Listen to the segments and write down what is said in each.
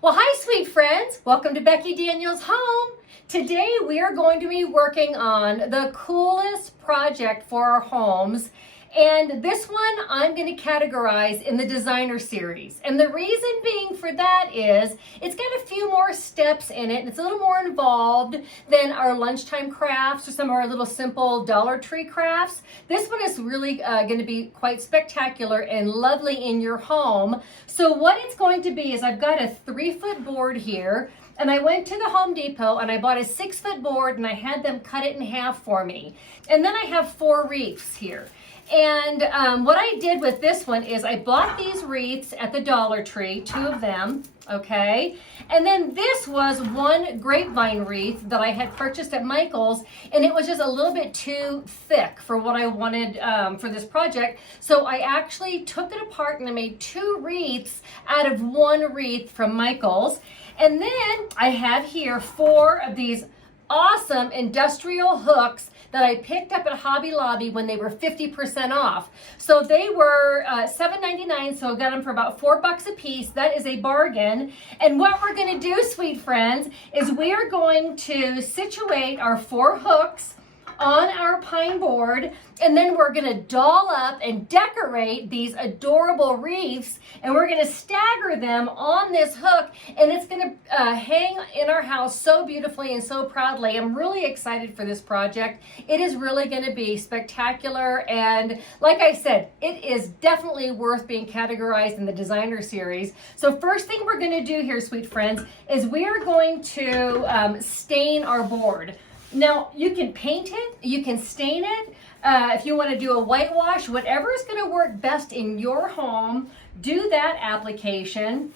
Well, hi, sweet friends. Welcome to Becky Daniel's home. Today we are going to be working on the coolest project for our homes. And this one I'm going to categorize in the designer series. And the reason being for that is it's got a few more steps in it. And it's a little more involved than our lunchtime crafts or some of our little simple Dollar Tree crafts. This one is really going to be quite spectacular and lovely in your home. So what it's going to be is I've got a 3-foot board here. And I went to the Home Depot and I bought a 6-foot board and I had them cut it in half for me. And then I have 4 wreaths here. And what I did with this one is I bought these wreaths at the Dollar Tree, 2 of them, okay? And then this was one grapevine wreath that I had purchased at Michael's, and it was just a little bit too thick for what I wanted for this project. So I actually took it apart and I made 2 wreaths out of 1 wreath from Michael's. And then I have here 4 of these awesome industrial hooks that I picked up at Hobby Lobby when they were 50% off. So they were $7.99, so I got them for about $4 a piece. That is a bargain. And what we're gonna do, sweet friends, is we are going to situate our 4 hooks on our pine board, and then we're gonna doll up and decorate these adorable wreaths, and we're gonna stagger them on this hook, and it's gonna hang in our house so beautifully and so proudly. I'm really excited for this project. It is really gonna be spectacular, and like I said, it is definitely worth being categorized in the designer series. So first thing we're gonna do here, sweet friends, is we are going to stain our board. Now, you can paint it, you can stain it, if you want to do a whitewash, whatever is going to work best in your home, do that application.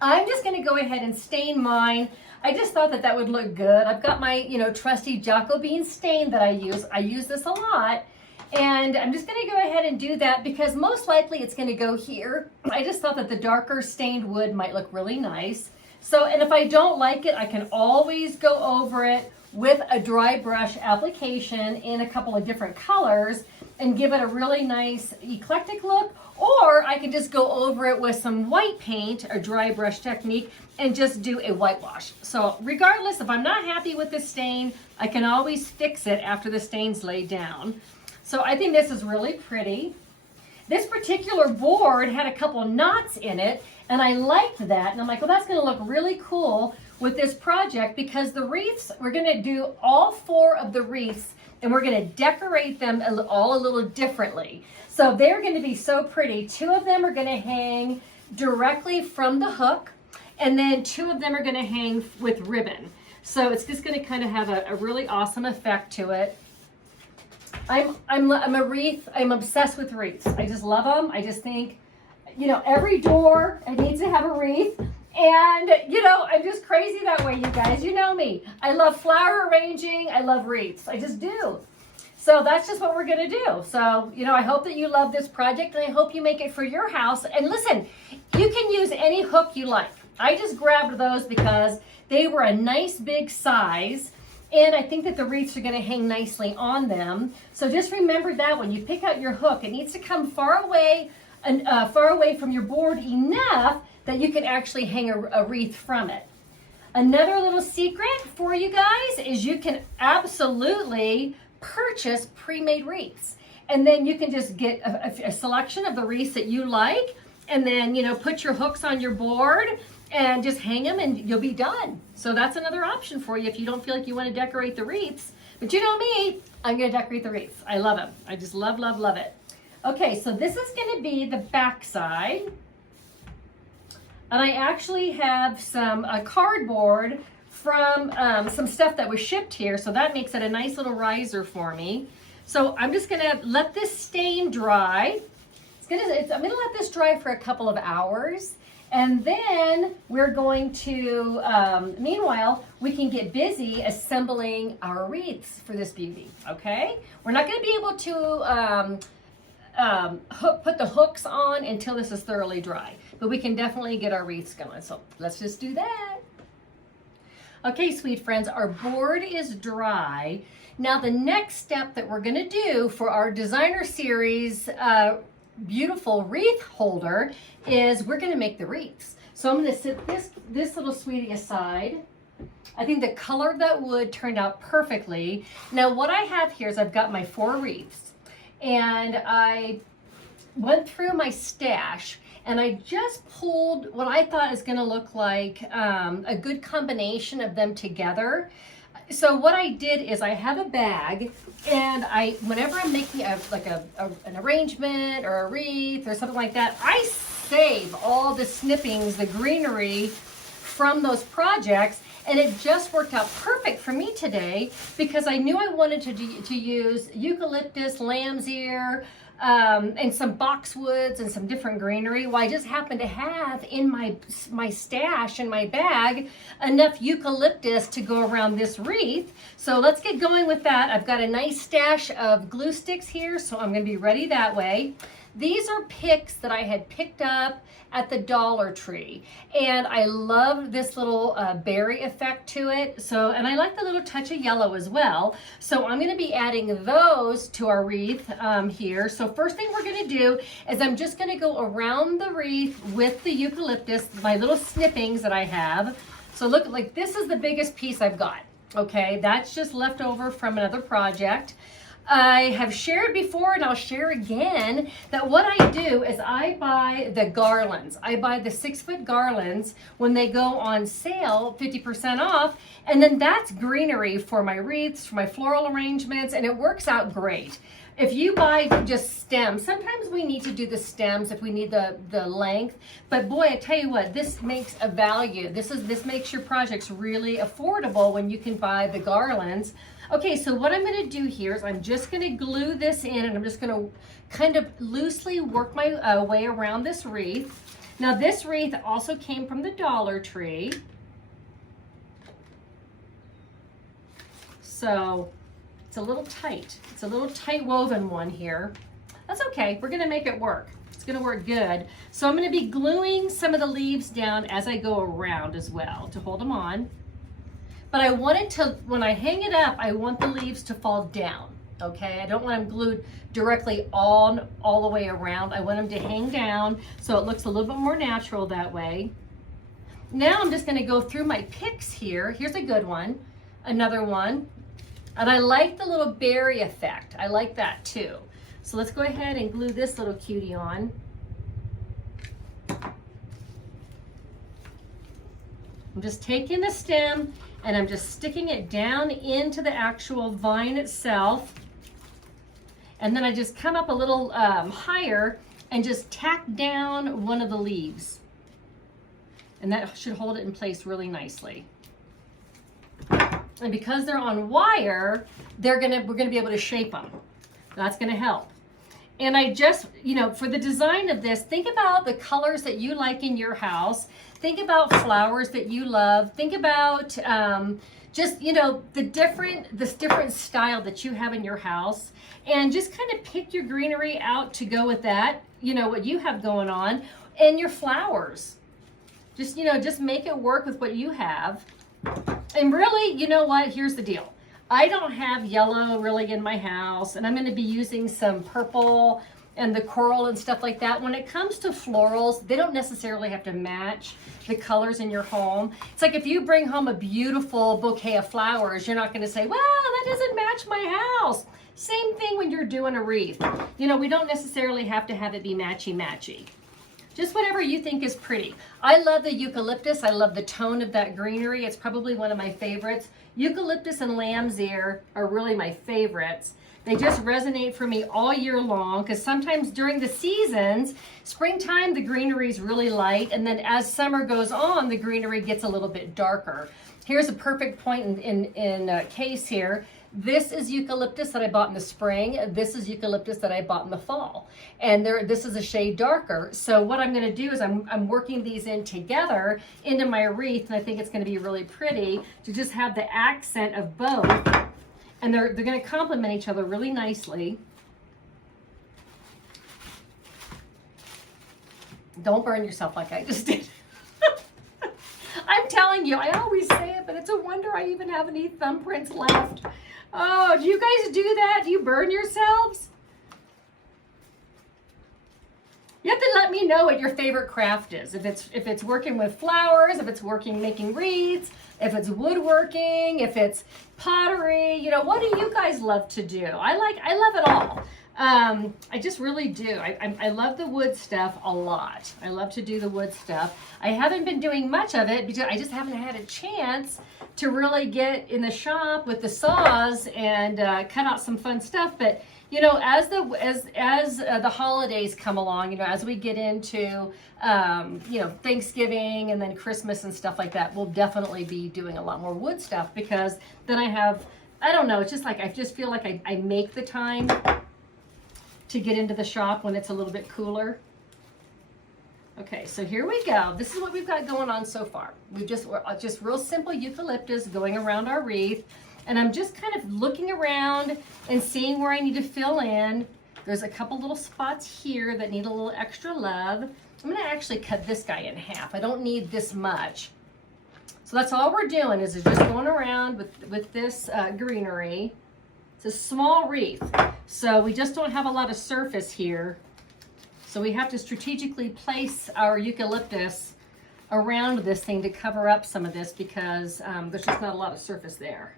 I'm just going to go ahead and stain mine. I just thought that that would look good. I've got my, trusty Jocko Bean stain that I use. I use this a lot. And I'm just going to go ahead and do that because most likely it's going to go here. I just thought that the darker stained wood might look really nice. So, and if I don't like it, I can always go over it with a dry brush application in a couple of different colors and give it a really nice eclectic look, or I can just go over it with some white paint, a dry brush technique, and just do a whitewash. So regardless, if I'm not happy with this stain, I can always fix it after the stain's laid down. So I think this is really pretty. This particular board had a couple knots in it, and I liked that, and I'm like, well, that's gonna look really cool with this project because the wreaths, we're gonna do all 4 of the wreaths and we're gonna decorate them all a little differently. So they're gonna be so pretty. 2 of them are gonna hang directly from the hook, and then 2 of them are gonna hang with ribbon. So it's just gonna kind of have a really awesome effect to it. I'm obsessed with wreaths. I just love them. I just think, every door it needs to have a wreath. And, I'm just crazy that way, you guys. You know me. I love flower arranging. I love wreaths. I just do. So that's just what we're going to do. So, I hope that you love this project, and I hope you make it for your house. And listen, you can use any hook you like. I just grabbed those because they were a nice big size. And I think that the wreaths are going to hang nicely on them. So just remember that when you pick out your hook, it needs to come far away from your board enough that you can actually hang a wreath from it. Another little secret for you guys is you can absolutely purchase pre-made wreaths. And then you can just get a selection of the wreaths that you like, and then, put your hooks on your board and just hang them and you'll be done. So that's another option for you if you don't feel like you want to decorate the wreaths. But you know me, I'm going to decorate the wreaths. I love them. I just love, love, love it. Okay, so this is going to be the back side. And I actually have some cardboard from some stuff that was shipped here, so that makes it a nice little riser for me. So I'm just gonna let this stain dry. I'm gonna let this dry for a couple of hours, and then we're going to, meanwhile, we can get busy assembling our wreaths for this beauty, okay? We're not gonna be able to put the hooks on until this is thoroughly dry, but we can definitely get our wreaths going. So let's just do that. Okay, sweet friends, our board is dry. Now the next step that we're gonna do for our designer series beautiful wreath holder is we're gonna make the wreaths. So I'm going to set this little sweetie aside. I think the color of that wood turned out perfectly. Now what I have here is I've got my 4 wreaths, and I went through my stash and I just pulled what I thought is going to look like a good combination of them together. So what I did is I have a bag, and whenever I'm making an arrangement or a wreath or something like that, I save all the snippings, the greenery from those projects, and it just worked out perfect for me today because I knew I wanted to use eucalyptus, lamb's ear, and some boxwoods and some different greenery. Well, I just happen to have in my stash in my bag enough eucalyptus to go around this wreath. So let's get going with that. I've got a nice stash of glue sticks here, so I'm going to be ready that way. These are picks that I had picked up at the Dollar Tree, and I love this little berry effect to it. And I like the little touch of yellow as well. So I'm going to be adding those to our wreath here. So first thing we're going to do is I'm just going to go around the wreath with the eucalyptus, my little snippings that I have. So look, like this is the biggest piece I've got. Okay, that's just left over from another project. I have shared before, and I'll share again, that what I do is I buy the garlands. I buy the 6-foot garlands when they go on sale, 50% off, and then that's greenery for my wreaths, for my floral arrangements, and it works out great. If you buy just stems, sometimes we need to do the stems if we need the length, but boy, I tell you what, this makes a value. This makes your projects really affordable when you can buy the garlands. Okay, so what I'm going to do here is I'm just going to glue this in, and I'm just going to kind of loosely work my way around this wreath. Now this wreath also came from the Dollar Tree. So it's a little tight. It's a little tight woven one here. That's okay. We're going to make it work. It's going to work good. So I'm going to be gluing some of the leaves down as I go around as well to hold them on. But I wanted to, when I hang it up, I want the leaves to fall down, okay? I don't want them glued directly all the way around. I want them to hang down so it looks a little bit more natural that way. Now I'm just gonna go through my picks here. Here's a good one, another one. And I like the little berry effect. I like that too. So let's go ahead and glue this little cutie on. I'm just taking the stem and I'm just sticking it down into the actual vine itself. And then I just come up a little higher and just tack down one of the leaves. And that should hold it in place really nicely. And because they're on wire, we're gonna be able to shape them. That's gonna help. And I just, for the design of this, think about the colors that you like in your house. Think about flowers that you love. Think about just, this different style that you have in your house. And just kind of pick your greenery out to go with that, what you have going on. And your flowers. Just make it work with what you have. And really, you know what? Here's the deal. I don't have yellow really in my house, and I'm going to be using some purple and the coral and stuff like that. When it comes to florals, they don't necessarily have to match the colors in your home. It's like if you bring home a beautiful bouquet of flowers, you're not going to say, well, that doesn't match my house. Same thing when you're doing a wreath. We don't necessarily have to have it be matchy-matchy. Just whatever you think is pretty. I love the eucalyptus. I love the tone of that greenery. It's probably one of my favorites. Eucalyptus and lamb's ear are really my favorites. They just resonate for me all year long because sometimes during the seasons, springtime, the greenery is really light, and then as summer goes on, the greenery gets a little bit darker. Here's a perfect point in case here. This is eucalyptus that I bought in the spring. This is eucalyptus that I bought in the fall. And this is a shade darker. So what I'm gonna do is I'm working these in together into my wreath, and I think it's gonna be really pretty to just have the accent of both. And they're gonna complement each other really nicely. Don't burn yourself like I just did. I'm telling you, I always say it, but it's a wonder I even have any thumbprints left. Oh, do you guys do that? Do you burn yourselves? You have to let me know what your favorite craft is. If it's working with flowers, if it's making wreaths, if it's woodworking, if it's pottery, you know, what do you guys love to do? I love it all. I just really do. I love the wood stuff a lot. I love to do the wood stuff. I haven't been doing much of it because I just haven't had a chance to really get in the shop with the saws and cut out some fun stuff. But you know, as the holidays come along, you know, as we get into you know, Thanksgiving and then Christmas and stuff like that, we'll definitely be doing a lot more wood stuff, because then I don't know, it's just like I just feel like I make the time to get into the shop when it's a little bit cooler. Okay, so here we go. This is what we've got going on so far. We're just real simple eucalyptus going around our wreath. And I'm just kind of looking around and seeing where I need to fill in. There's a couple little spots here that need a little extra love. I'm gonna actually cut this guy in half. I don't need this much. So that's all we're doing is just going around with this greenery. It's a small wreath, so we just don't have a lot of surface here. So we have to strategically place our eucalyptus around this thing to cover up some of this, because there's just not a lot of surface there.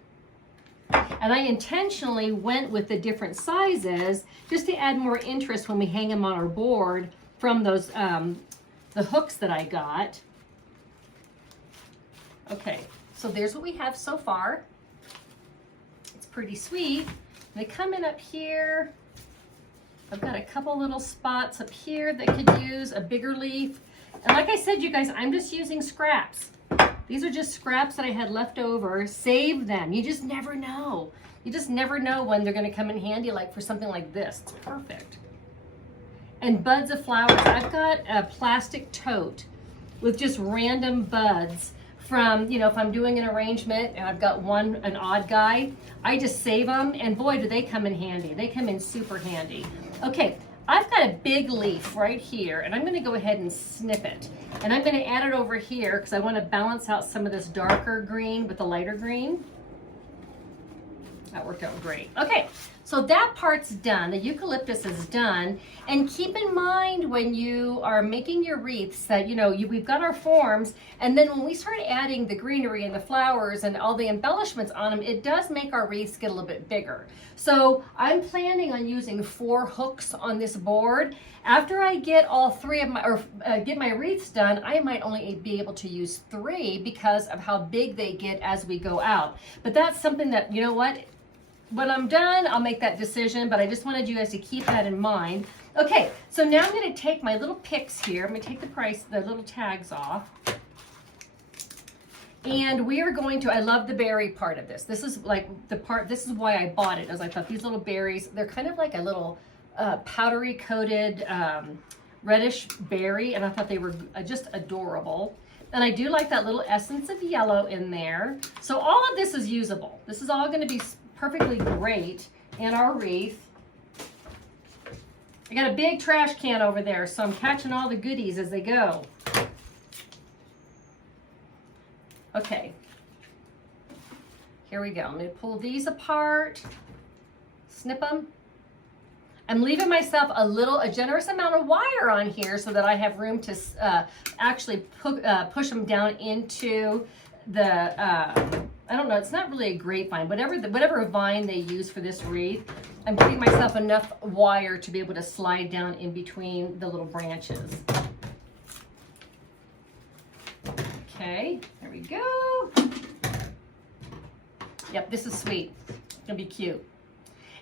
And I intentionally went with the different sizes just to add more interest when we hang them on our board from those the hooks that I got. Okay, so there's what we have so far. It's pretty sweet. They come in up here. I've got a couple little spots up here that could use a bigger leaf. And like I said, you guys, I'm just using scraps. These are just scraps that I had left over. Save them. You just never know. You just never know when they're going to come in handy, like for something like this. It's perfect. And buds of flowers. I've got a plastic tote with just random buds from, you know, if I'm doing an arrangement and I've got an odd guy, I just save them, and boy, do they come in handy. They come in super handy. Okay, I've got a big leaf right here, and I'm going to go ahead and snip it. And I'm going to add it over here because I want to balance out some of this darker green with the lighter green. That worked out great. Okay, so that part's done. The eucalyptus is done. And keep in mind when you are making your wreaths that, you know, we've got our forms, and then when we start adding the greenery and the flowers and all the embellishments on them, it does make our wreaths get a little bit bigger. So I'm planning on using 4 hooks on this board. After I get all 3 of my, get my wreaths done, I might only be able to use 3 because of how big they get as we go out. But that's something that, you know what? When I'm done, I'll make that decision, but I just wanted you guys to keep that in mind. Okay, so now I'm going to take my little picks here. I'm going to take the little tags off. And we are going to, I love the berry part of this. This is like the part, this is why I bought it, as I thought these little berries, they're kind of like a little powdery coated reddish berry, and I thought they were just adorable. And I do like that little essence of yellow in there. So all of this is usable. This is all going to be perfectly great in our wreath. I got a big trash can over there, so I'm catching all the goodies as they go. Okay, here we go. I'm going to pull these apart, snip them. I'm leaving myself a generous amount of wire on here so that I have room to actually push them down into the, I don't know, it's not really a grapevine, whatever vine they use for this wreath. I'm giving myself enough wire to be able to slide down in between the little branches. Okay, there we go. Yep, this is sweet. It's gonna be cute.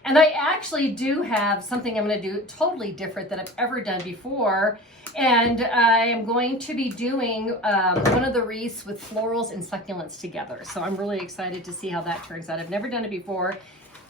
And I actually do have something I'm gonna do totally different than I've ever done before. And I am going to be doing one of the wreaths with florals and succulents together. So I'm really excited to see how that turns out. I've never done it before.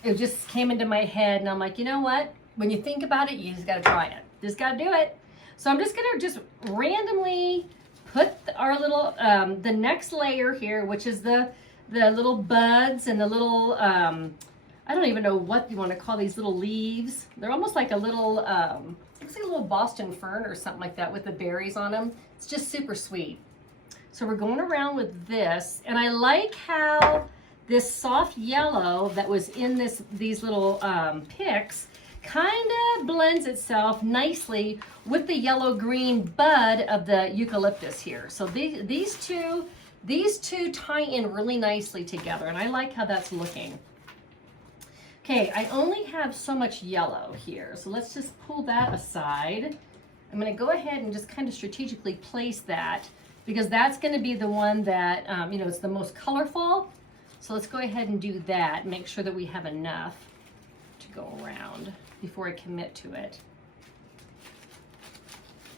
It just came into my head and I'm like, you know what? When you think about it, you just gotta try it. Just gotta do it. So I'm just gonna randomly put our little, the next layer here, which is the little buds and the little, I don't even know what you want to call these little leaves. They're almost like a little, looks like a little Boston fern or something like that with the berries on them. It's just super sweet. So we're going around with this, and I like how this soft yellow that was in these little picks kind of blends itself nicely with the yellow-green bud of the eucalyptus here. So these two tie in really nicely together, and I like how that's looking. Okay, I only have so much yellow here, so let's just pull that aside. I'm going to go ahead and just kind of strategically place that, because that's going to be the one that, you know, it's the most colorful. So let's go ahead and do that, make sure that we have enough to go around before I commit to it.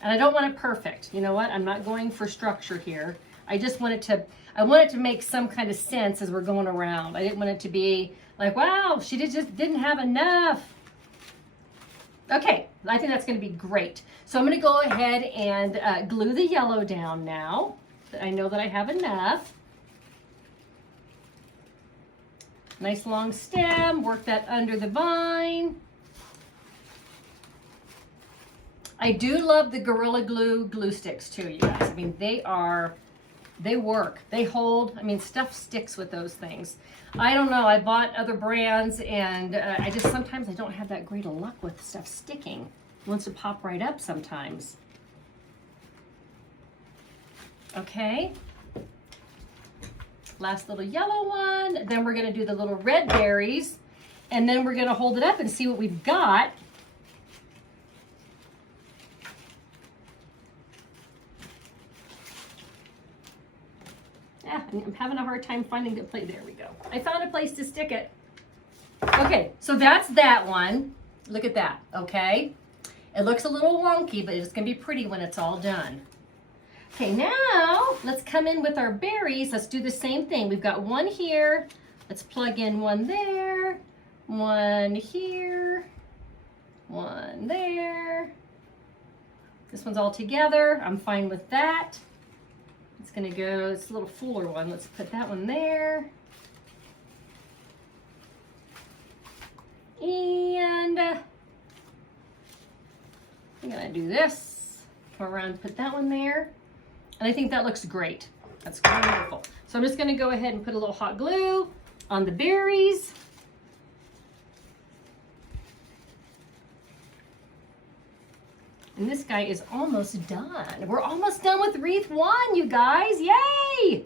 And I don't want it perfect. You know what? I'm not going for structure here. I just want it to make some kind of sense as we're going around. I didn't want it to be like, wow, she just didn't have enough. Okay, I think that's going to be great. So I'm going to go ahead and glue the yellow down now. I know that I have enough. Nice long stem, work that under the vine. I do love the Gorilla glue sticks too, you guys. I mean, they work, they hold. I mean, stuff sticks with those things. I don't know, I bought other brands and sometimes I don't have that great of luck with stuff sticking. It wants to pop right up sometimes. Okay. Last little yellow one, then we're going to do the little red berries, and then we're going to hold it up and see what we've got. Yeah, I'm having a hard time finding the place. There we go. I found a place to stick it. Okay, so that's that one. Look at that, okay? It looks a little wonky, but it's going to be pretty when it's all done. Okay, now let's come in with our berries. Let's do the same thing. We've got one here. Let's plug in one there, one here, one there. This one's all together. I'm fine with that. It's gonna go, it's a little fuller one. Let's put that one there. And I'm gonna do this. Come around, put that one there. And I think that looks great. That's wonderful. So I'm just going to go ahead and put a little hot glue on the berries. And this guy is almost done. We're almost done with Wreath 1, you guys. Yay!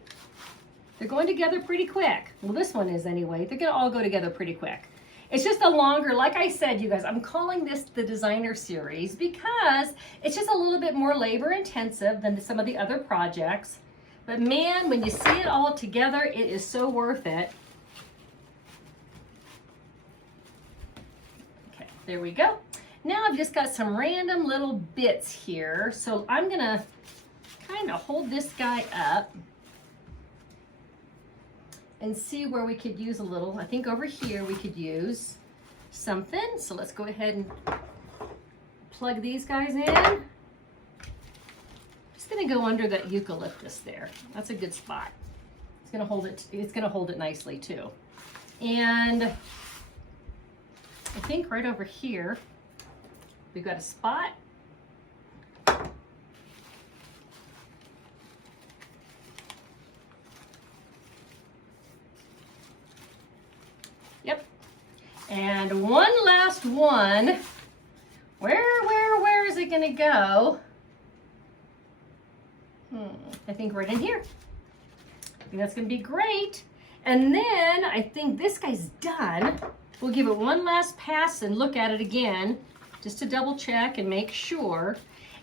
They're going together pretty quick. Well, this one is anyway. They're going to all go together pretty quick. It's just a longer, like I said, you guys, I'm calling this the designer series because it's just a little bit more labor intensive than some of the other projects. But man, when you see it all together, it is so worth it. Okay, there we go. Now I've just got some random little bits here. So I'm gonna kind of hold this guy up and see where we could use a little. I think over here we could use something. So let's go ahead and plug these guys in. Just gonna go under that eucalyptus there. That's a good spot. It's gonna hold it nicely too. And I think right over here, we've got a spot. Yep. And one last one. Where is it gonna go? I think right in here. I think that's gonna be great. And then I think this guy's done. We'll give it one last pass and look at it again, just to double check and make sure.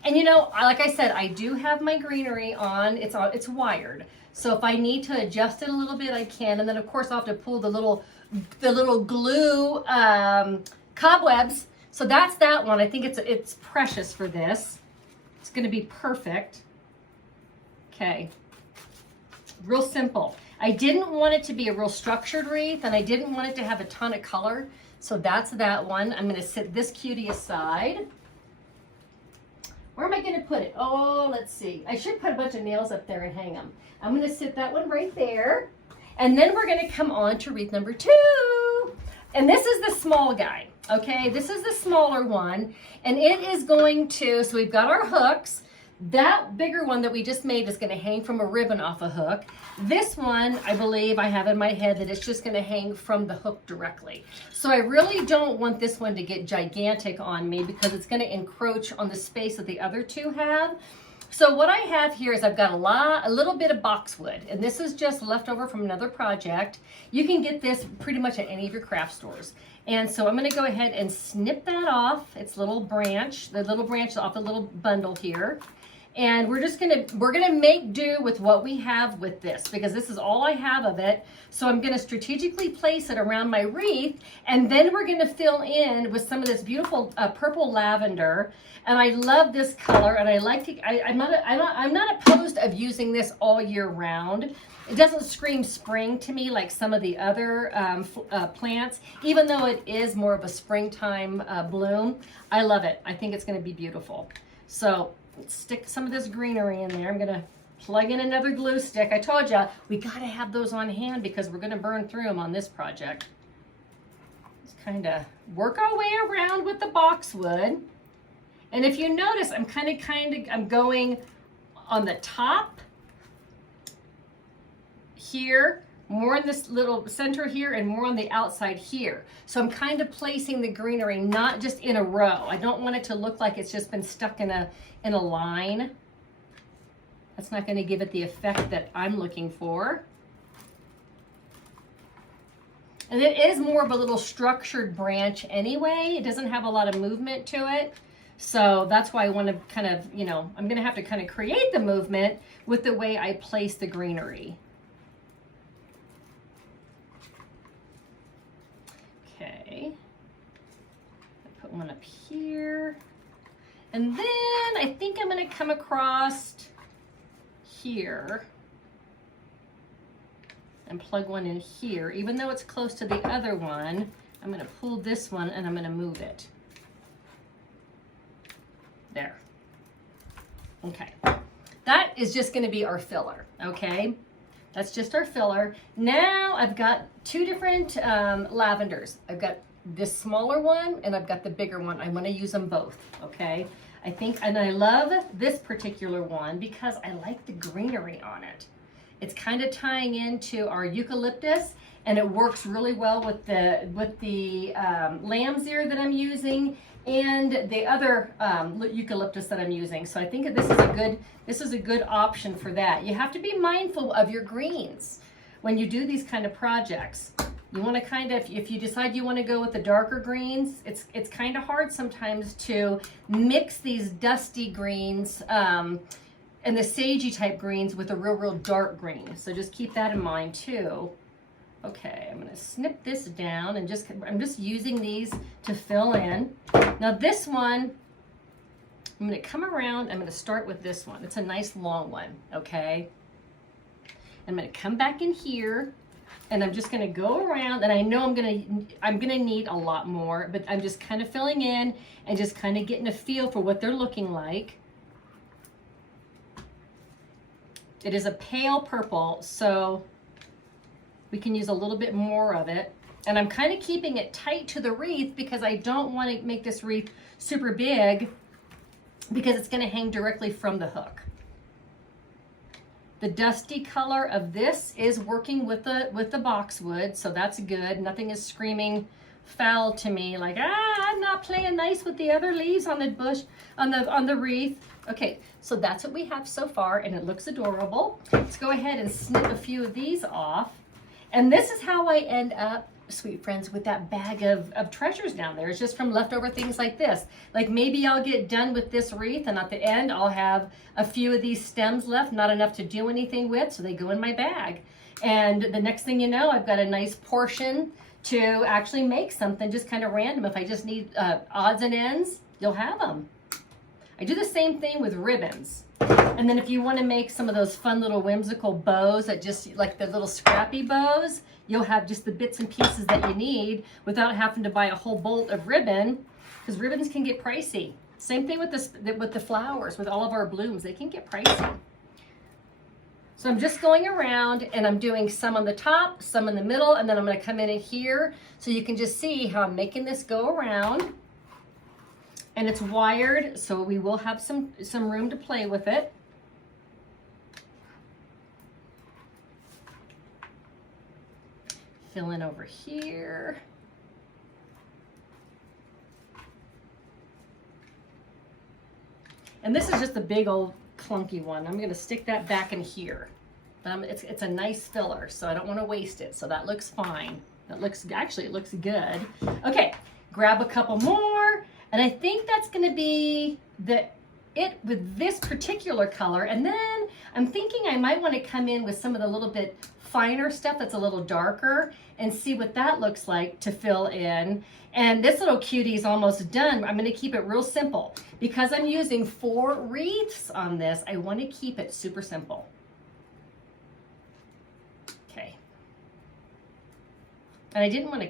And you know, like I said, I do have my greenery on. It's wired. So if I need to adjust it a little bit, I can. And then of course I'll have to pull the little glue cobwebs. So that's that one. I think it's precious for this. It's gonna be perfect. Okay, real simple. I didn't want it to be a real structured wreath, and I didn't want it to have a ton of color. So that's that one. I'm gonna sit this cutie aside. Where am I gonna put it? Oh, let's see. I should put a bunch of nails up there and hang them. I'm gonna sit that one right there. And then we're gonna come on to wreath number 2. And this is the small guy, okay? This is the smaller one. And it is going to, so we've got our hooks. That bigger one that we just made is going to hang from a ribbon off a hook. This one, I believe I have in my head that it's just going to hang from the hook directly. So I really don't want this one to get gigantic on me because it's going to encroach on the space that the other two have. So what I have here is I've got a little bit of boxwood, and this is just leftover from another project. You can get this pretty much at any of your craft stores. And so I'm going to go ahead and snip that off. Its little branch, the little branch off the little bundle here. And we're gonna make do with what we have with this because this is all I have of it. So I'm gonna strategically place it around my wreath, and then we're gonna fill in with some of this beautiful purple lavender. And I love this color, and I like to. I'm not opposed of using this all year round. It doesn't scream spring to me like some of the other plants, even though it is more of a springtime bloom. I love it. I think it's gonna be beautiful. So let's stick some of this greenery in there. I'm gonna plug in another glue stick. I told you, we gotta have those on hand because we're gonna burn through them on this project. Just kind of work our way around with the boxwood. And if you notice, I'm I'm going on the top here, more in this little center here, and more on the outside here. So I'm kind of placing the greenery not just in a row. I don't want it to look like it's just been stuck in a line. That's not going to give it the effect that I'm looking for. And it is more of a little structured branch anyway. It doesn't have a lot of movement to it. So that's why I want to kind of, I'm going to have to kind of create the movement with the way I place the greenery. Okay. I put one up here. And then I think I'm going to come across here and plug one in here. Even though it's close to the other one, I'm going to pull this one and I'm going to move it. There. Okay. That is just going to be our filler. Okay. That's just our filler. Now I've got two different lavenders. I've got this smaller one and I've got the bigger one. I'm going to use them both. Okay. And I love this particular one because I like the greenery on it. It's kind of tying into our eucalyptus, and it works really well with the lamb's ear that I'm using and the other eucalyptus that I'm using. So I think this is a good option for that. You have to be mindful of your greens when you do these kind of projects. You want to if you decide you want to go with the darker greens, it's kind of hard sometimes to mix these dusty greens and the sagey type greens with a real dark green. So just keep that in mind too. Okay, I'm going to snip this down and I'm just using these to fill in. Now this one, I'm going to come around. I'm going to start with this one. It's a nice long one. Okay. I'm going to come back in here. And I'm just going to go around, and I know I'm going to need a lot more, but I'm just kind of filling in and just kind of getting a feel for what they're looking like. It is a pale purple, so we can use a little bit more of it. And I'm kind of keeping it tight to the wreath because I don't want to make this wreath super big because it's going to hang directly from the hook. The dusty color of this is working with the boxwood, so that's good. Nothing is screaming foul to me like, I'm not playing nice with the other leaves on the bush, on the wreath. Okay, so that's what we have so far, and it looks adorable. Let's go ahead and snip a few of these off. And this is how I end up, sweet friends, with that bag of treasures down there. It's just from leftover things like this. Like maybe I'll get done with this wreath, and at the end I'll have a few of these stems left, not enough to do anything with, so they go in my bag. And the next thing you know, I've got a nice portion to actually make something just kind of random. If I just need odds and ends, you'll have them. I do the same thing with ribbons. And then if you want to make some of those fun little whimsical bows that just like the little scrappy bows, you'll have just the bits and pieces that you need without having to buy a whole bolt of ribbon, because ribbons can get pricey. Same thing with the flowers, with all of our blooms, they can get pricey. So I'm just going around and I'm doing some on the top, some in the middle, and then I'm going to come in here so you can just see how I'm making this go around. And it's wired, so we will have some room to play with it. Fill in over here. And this is just a big old clunky one. I'm gonna stick that back in here. But it's a nice filler, so I don't wanna waste it. So that looks fine. Actually, it looks good. Okay, grab a couple more. And I think that's gonna be it with this particular color. And then I'm thinking I might wanna come in with some of the little bit finer stuff that's a little darker and see what that looks like to fill in. And this little cutie is almost done. I'm gonna keep it real simple. Because I'm using 4 wreaths on this, I wanna keep it super simple. Okay. And I didn't want to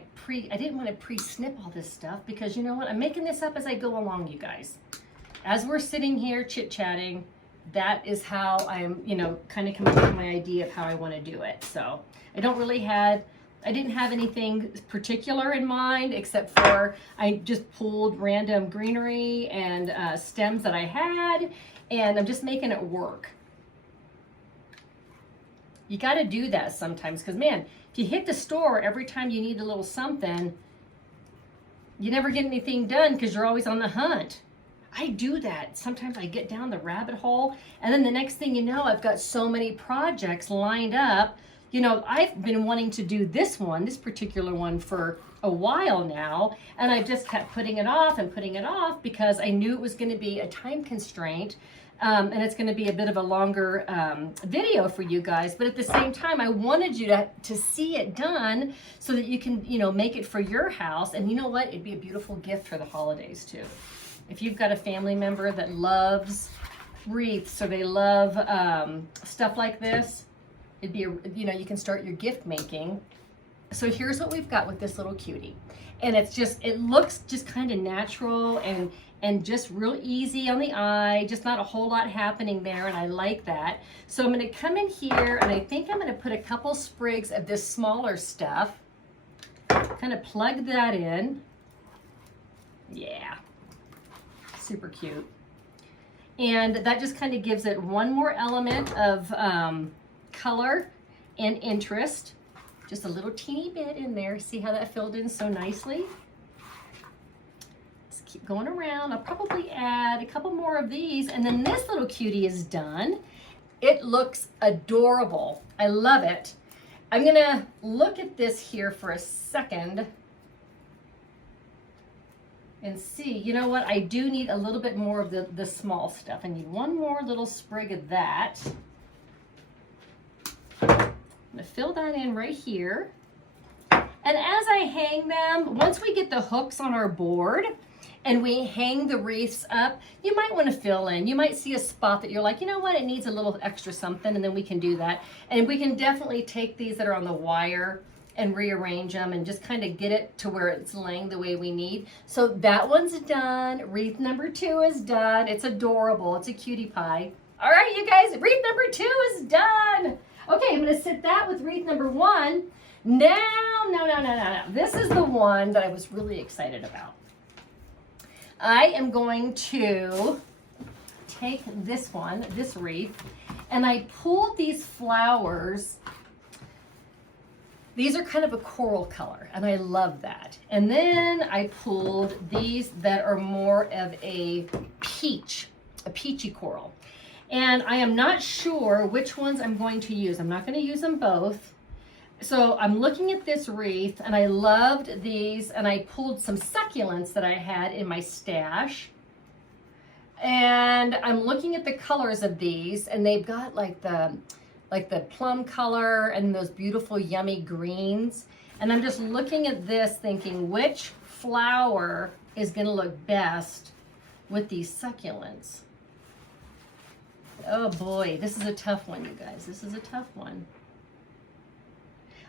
pre-snip all this stuff because you know what? I'm making this up as I go along, you guys. As we're sitting here chit-chatting, that is how I'm, kind of coming up with my idea of how I want to do it. So I didn't have anything particular in mind except for I just pulled random greenery and stems that I had, and I'm just making it work. You got to do that sometimes because, man, if you hit the store every time you need a little something, you never get anything done because you're always on the hunt. I do that. Sometimes I get down the rabbit hole, and then the next thing you know, I've got so many projects lined up. I've been wanting to do this particular one for a while now, and I just kept putting it off because I knew it was going to be a time constraint. And it's going to be a bit of a longer video for you guys, but at the same time, I wanted you to see it done so that you can, make it for your house. And you know what? It'd be a beautiful gift for the holidays too. If you've got a family member that loves wreaths or they love stuff like this, it'd be, you can start your gift making. So here's what we've got with this little cutie. And it looks just kind of natural and just real easy on the eye, just not a whole lot happening there, and I like that. So I'm gonna come in here, and I think I'm gonna put a couple sprigs of this smaller stuff, kind of plug that in. Yeah, super cute. And that just kind of gives it one more element of color and interest. Just a little teeny bit in there. See how that filled in so nicely? Just keep going around. I'll probably add a couple more of these, and then this little cutie is done. It looks adorable. I love it. I'm gonna look at this here for a second and see. You know what? I do need a little bit more of the small stuff. I need one more little sprig of that. I'm gonna fill that in right here. And as I hang them, once we get the hooks on our board and we hang the wreaths up, you might want to fill in. You might see a spot that you're like, you know what, it needs a little extra something, and then we can do that. And we can definitely take these that are on the wire and rearrange them and just kind of get it to where it's laying the way we need. So that one's done. Wreath number 2 is done. It's adorable. It's a cutie pie. All right, you guys, wreath number 2 is done. Okay, I'm gonna sit that with wreath number 1. Now. This is the one that I was really excited about. I am going to take this wreath, and I pulled these flowers. These are kind of a coral color, and I love that. And then I pulled these that are more of a peachy coral. And I am not sure which ones I'm going to use. I'm not going to use them both. So I'm looking at this wreath, and I loved these, and I pulled some succulents that I had in my stash. And I'm looking at the colors of these, and they've got like the plum color and those beautiful yummy greens. And I'm just looking at this thinking, which flower is going to look best with these succulents? Oh boy, this is a tough one, you guys. This is a tough one.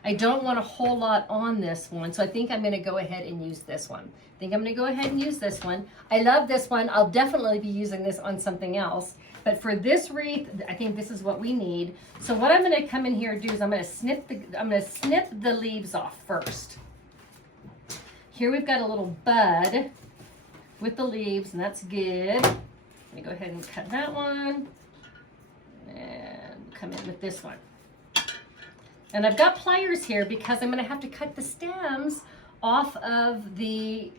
I don't want a whole lot on this one, so I think I'm going to go ahead and use this one. I love this one. I'll definitely be using this on something else. But for this wreath, I think this is what we need. So what I'm going to come in here and do is I'm going to snip the leaves off first. Here we've got a little bud with the leaves, and that's good. Let me go ahead and cut that one. And come in with this one. And I've got pliers here because I'm going to have to cut the stems off of the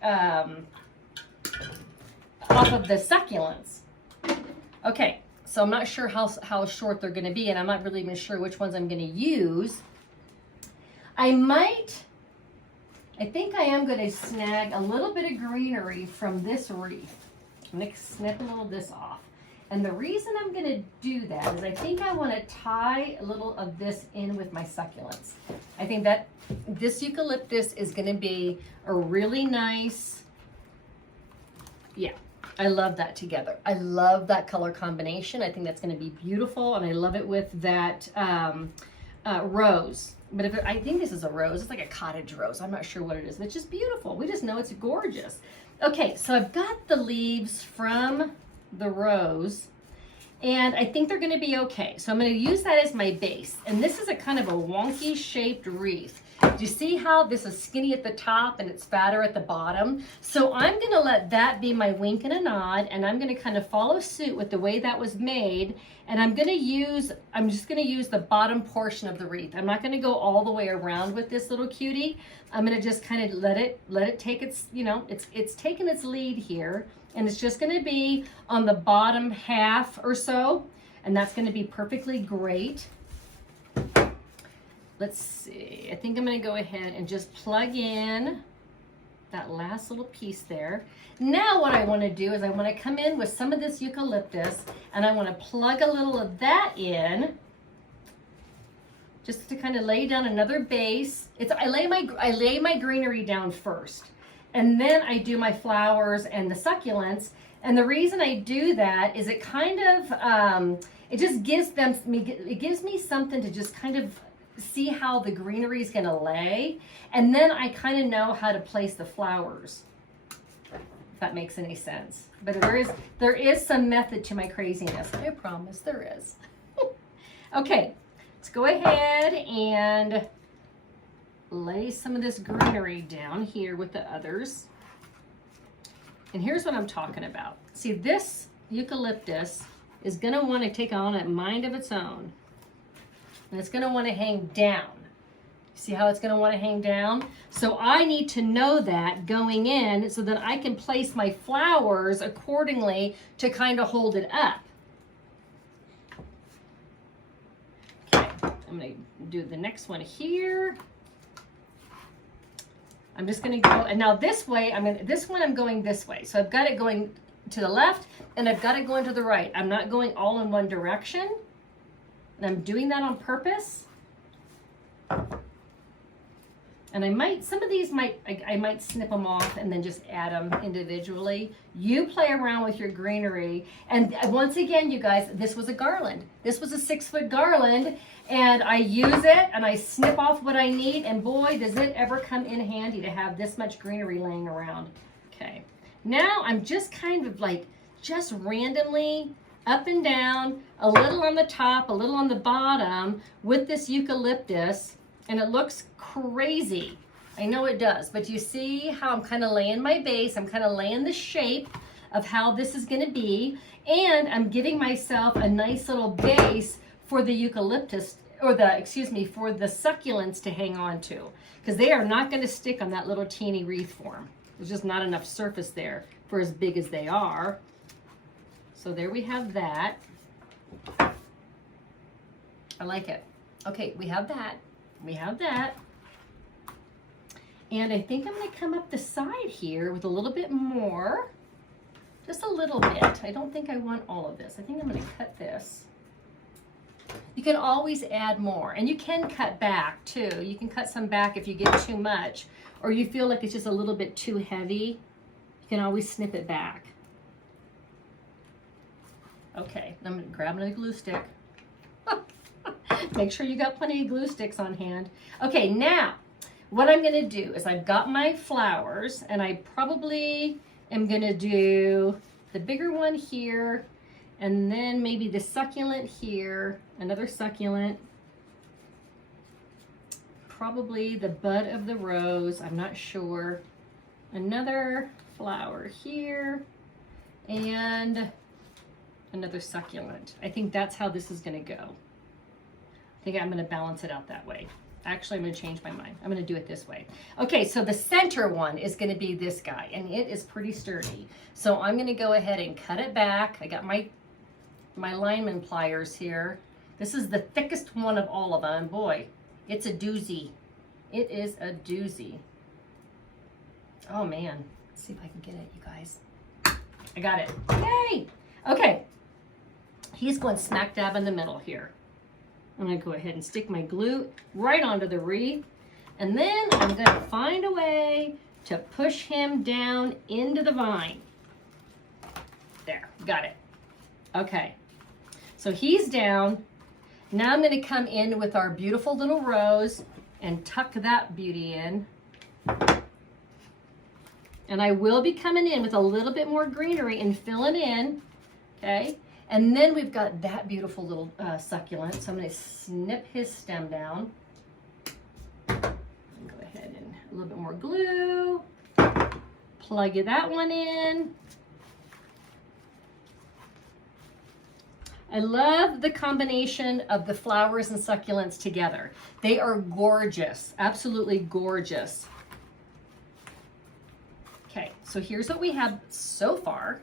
succulents. Okay, so I'm not sure how short they're going to be, and I'm not really even sure which ones I'm going to use. I think I am going to snag a little bit of greenery from this wreath. I'm going to snip a little of this off. And the reason I'm going to do that is I think I want to tie a little of this in with my succulents. I think that this eucalyptus is going to be a really nice, yeah, I love that together. I love that color combination. I think that's going to be beautiful, and I love it with that rose. But I think this is a rose. It's like a cottage rose. I'm not sure what it is, but it's just beautiful. We just know it's gorgeous. Okay, so I've got the leaves from the rose, and I think they're going to be okay. So I'm going to use that as my base. And this is a kind of a wonky shaped wreath. Do you see how this is skinny at the top and it's fatter at the bottom? So I'm going to let that be my wink and a nod, and I'm going to kind of follow suit with the way that was made. And I'm just going to use the bottom portion of the wreath. I'm not going to go all the way around with this little cutie. I'm going to just kind of let it take its, it's taken its lead here. And it's just going to be on the bottom half or so, and that's going to be perfectly great. Let's see, I think I'm going to go ahead and just plug in that last little piece there. Now what I want to do is I want to come in with some of this eucalyptus, and I want to plug a little of that in, just to kind of lay down another base. I lay my greenery down first. And then I do my flowers and the succulents. And the reason I do that is it kind of, it just gives me something to just kind of see how the greenery is going to lay. And then I kind of know how to place the flowers, if that makes any sense. But there is some method to my craziness. I promise there is. Okay, let's go ahead and lay some of this greenery down here with the others. And here's what I'm talking about. See, this eucalyptus is going to want to take on a mind of its own. And it's going to want to hang down. See how it's going to want to hang down? So I need to know that going in so that I can place my flowers accordingly to kind of hold it up. Okay, I'm going to do the next one here. I'm just going to go, and now this way, this one I'm going this way. So I've got it going to the left, and I've got it going to the right. I'm not going all in one direction, and I'm doing that on purpose. And some of these I might snip them off and then just add them individually. You play around with your greenery. And once again, you guys, this was a garland. This was a 6-foot garland, and I use it and I snip off what I need, and boy, does it ever come in handy to have this much greenery laying around. Okay, now I'm just kind of like, just randomly up and down, a little on the top, a little on the bottom with this eucalyptus. And it looks crazy. I know it does, but you see how I'm kind of laying my base. I'm kind of laying the shape of how this is going to be. And I'm giving myself a nice little base for the eucalyptus, or for the succulents to hang on to. Because they are not going to stick on that little teeny wreath form. There's just not enough surface there for as big as they are. So there we have that. I like it. Okay, we have that. We have that. And I think I'm going to come up the side here with a little bit more. Just a little bit. I don't think I want all of this. I think I'm going to cut this. You can always add more. And you can cut back too. You can cut some back if you get too much, or you feel like it's just a little bit too heavy. You can always snip it back. Okay, I'm going to grab another glue stick. Make sure you got plenty of glue sticks on hand. Okay, now what I'm going to do is I've got my flowers, and I probably am going to do the bigger one here, and then maybe the succulent here, another succulent, probably the bud of the rose, I'm not sure, another flower here and another succulent. I think that's how this is going to go. I think I'm going to balance it out that way. Actually, I'm going to change my mind. I'm going to do it this way. Okay, so the center one is going to be this guy, and it is pretty sturdy. So I'm going to go ahead and cut it back. I got my lineman pliers here. This is the thickest one of all of them. Boy, it's a doozy. It is a doozy. Oh man, let's see if I can get it, you guys. I got it. Yay! Okay, he's going smack dab in the middle here. I'm going to go ahead and stick my glue right onto the wreath, and then I'm going to find a way to push him down into the vine. There, got it. Okay, so he's down. Now I'm going to come in with our beautiful little rose and tuck that beauty in. And I will be coming in with a little bit more greenery and filling in, okay? And then we've got that beautiful little succulent. So I'm going to snip his stem down. Go ahead and a little bit more glue. Plug that one in. I love the combination of the flowers and succulents together. They are gorgeous, absolutely gorgeous. Okay, so here's what we have so far.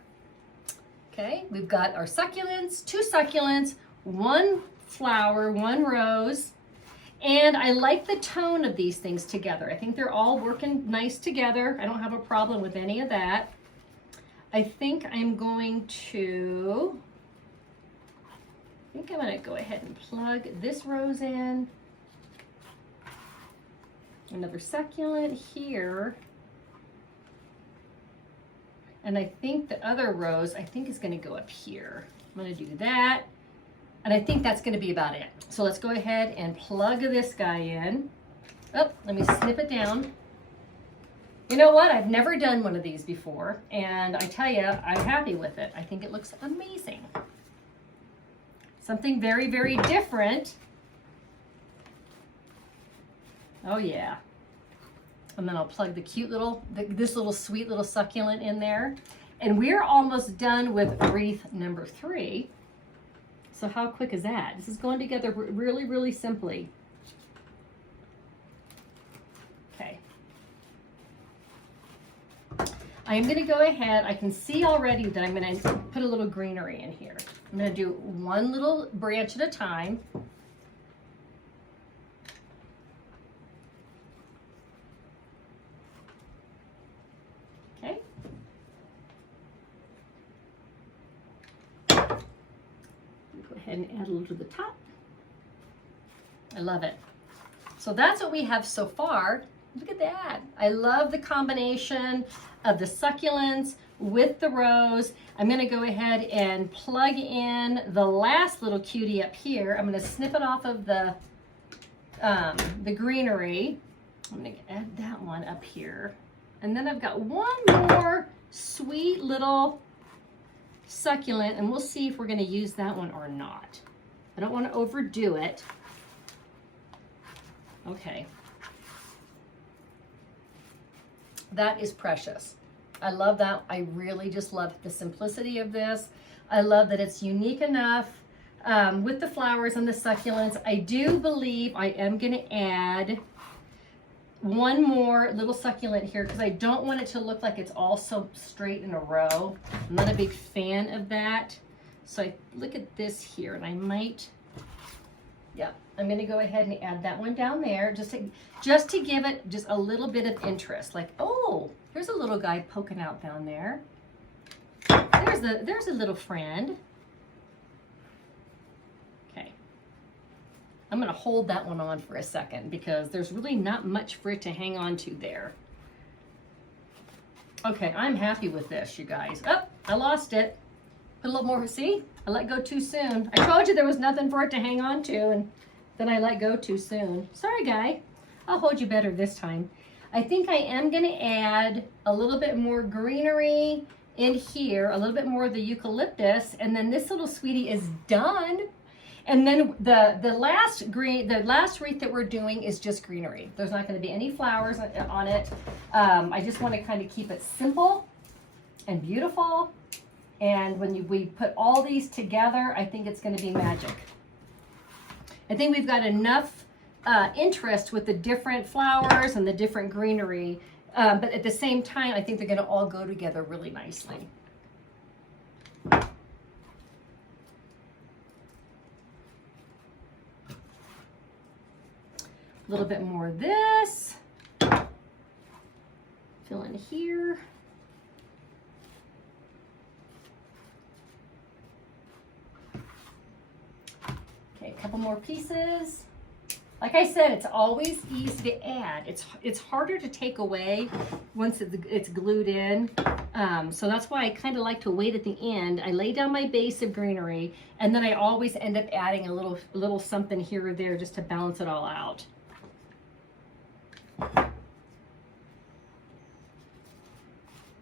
Okay, we've got our succulents, 2 succulents, 1 flower, 1 rose, and I like the tone of these things together. I think they're all working nice together. I don't have a problem with any of that. I think I'm going to go ahead and plug this rose in. Another succulent here. And I think the other rose, I think is gonna go up here. I'm gonna do that. And I think that's gonna be about it. So let's go ahead and plug this guy in. Oh, let me snip it down. You know what? I've never done one of these before. And I tell you, I'm happy with it. I think it looks amazing. Something very, very different. Oh yeah. And then I'll plug the cute little, this little sweet little succulent in there. And we're almost done with wreath number 3. So how quick is that? This is going together really, really simply. Okay. I am going to go ahead. I can see already that I'm going to put a little greenery in here. I'm going to do 1 little branch at a time. Okay. Go ahead and add a little to the top. I love it. So that's what we have so far. Look at that. I love the combination of the succulents with the rose. I'm going to go ahead and plug in the last little cutie up here. I'm going to snip it off of the greenery. I'm going to add that one up here. And then I've got 1 more sweet little succulent, and we'll see if we're going to use that one or not. I don't want to overdo it. Okay. That is precious. I love that. I really just love the simplicity of this. I love that it's unique enough with the flowers and the succulents. I do believe I am going to add 1 more little succulent here because I don't want it to look like it's all so straight in a row. I'm not a big fan of that. So I look at this here and I might, yeah, I'm going to go ahead and add that one down there just to give it just a little bit of interest. Like, oh, here's a little guy poking out down there. There's a little friend. Okay. I'm going to hold that one on for a second because there's really not much for it to hang on to there. Okay, I'm happy with this, you guys. Oh, I lost it. Put a little more, see? I let go too soon. I told you there was nothing for it to hang on to, and then I let go too soon. Sorry, guy. I'll hold you better this time. I think I am going to add a little bit more greenery in here, a little bit more of the eucalyptus, and then this little sweetie is done. And then the last wreath that we're doing is just greenery. There's not going to be any flowers on it. I just want to kind of keep it simple and beautiful. And when we put all these together, I think it's going to be magic. I think we've got enough interest with the different flowers and the different greenery, but at the same time, I think they're going to all go together really nicely. A little bit more of this. Fill in here. Okay, a couple more pieces. Like I said, it's always easy to add. It's harder to take away once it's glued in. So that's why I kind of like to wait at the end. I lay down my base of greenery, and then I always end up adding a little something here or there just to balance it all out.